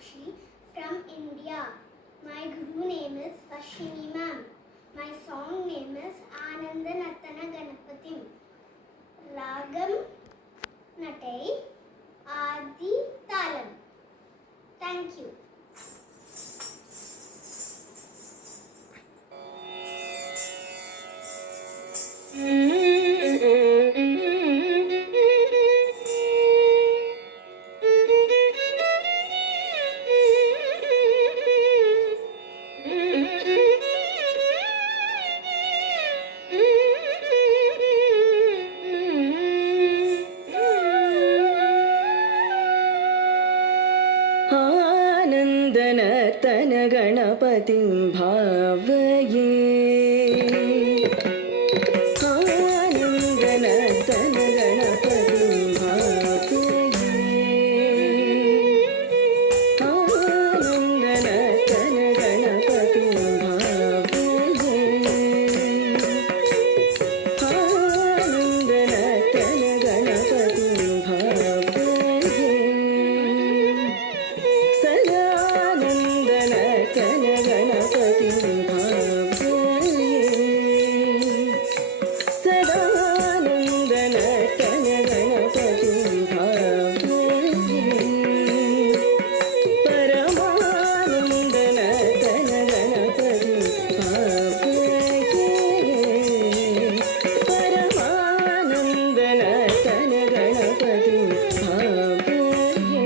Meenakshi from India. My guru name is Vashini ma'am. My song name is Ananda Natana Ganapatim. Ragam Natai Adi Talam. Thank you. आनन्दनर्तन गणपतिं भावये आनन्दनर्तन गणपतिं भावये आनन्दनर्तन गणपतिं भावये आनन्दनर्तन गणपतिं भावये सदानन्दनर्तन गणपतिं भावये सदानन्दनर्तन गणपतिं भावये परमानन्दनर्तन गणपतिं भावये परमानन्दनर्तन गणपतिं भावये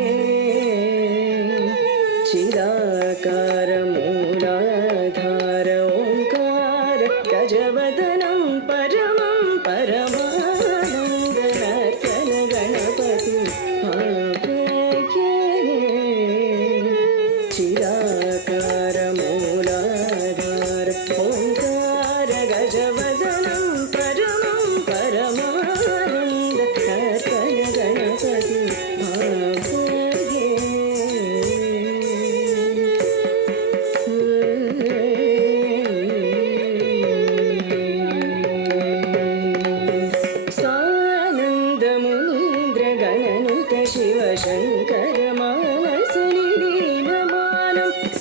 चिदाकारमूलाधार ओंकार गजवदनं परमं परमानन्दनर्तन गणपतिं भावये चिदाकारमूलाधार ओंकार गजवदनं परमं परमानन्दनर्तन गणपतिं भावये सानन्दमुनीन्द्र गणनुत शिवशङ्कर मानसनिलीनमानं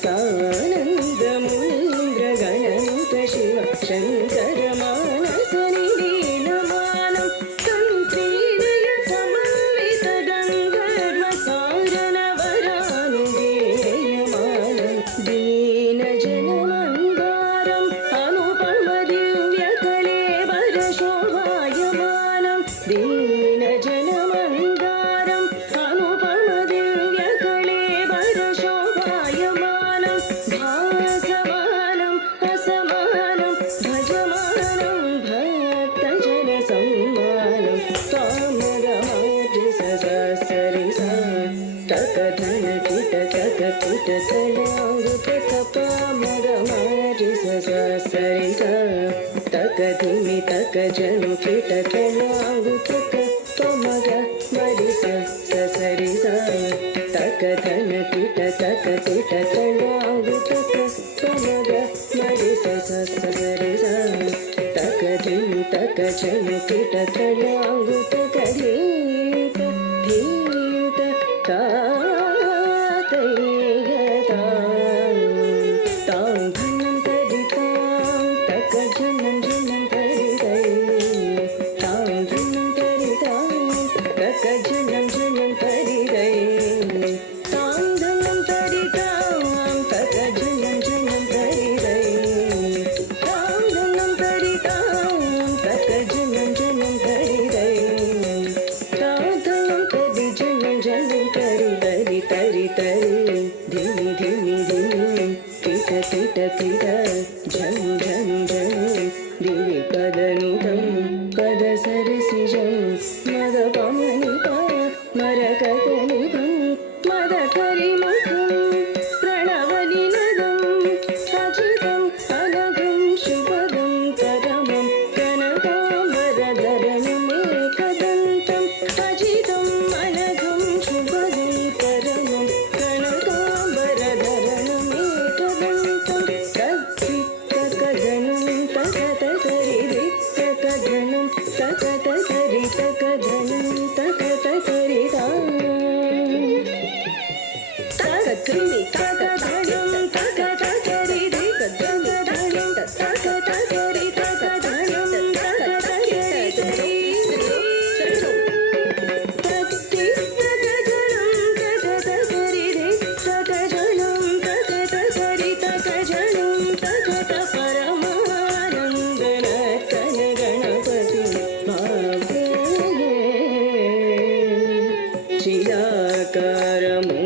सानन्दमुनीन्द्र गणनुत शिवशङ्कर मानसनिलीनमानं तन्त्रीलय समन्वित गन्धर्व सारनवरानुगेयमानं दीनजनमन्दारम् अनुपम दिव्यकलेवर शोभायमानं दीनजनमन्दारम् अनुपम दिव्यकलेवर शोभायमानं भासमानम् असमानं भजमानं भक्तजनसम्मानं कामगमाद्रिससरिसा तकधन kit तक kit तलाङ्गुत कपामगमाद्रिससरिसा तक धिमि तक जनु kit तलाङ्गुत कमग मरिस ससरिसा तक धन किट तक किट तलाङ्गुत कमग मरिस ससरिसा तक धिमि तक जनु किट तलाङ्गुत कधीत धीत तातैगतां तां धनं तरितां तक जनं जनं तरितै तां धनं तरितां तक जनं जनं तरितै तां धनं तरितां तक जनं जनं तरितै तां धनं तरितां तक जनं जनं तरितै तां धनं तरि जनं जनं तरि तरि तरि धिमि धिमि धिमि किट किट किट झं झं झं दिवि पदनुतं पद सरसिजं मद पमनि प मरकतनि प తుమ్మి తాక తాళం తాక తాకరి రే కజుని తాళం తాక తాకరి తాక తాళం తాక తాకరి రే తత్తి తగజనం తగ తగరి రే తగజనం తగ తగరి తగజనం తగ పరమానందన తన గణపతి భావే చిరాకారము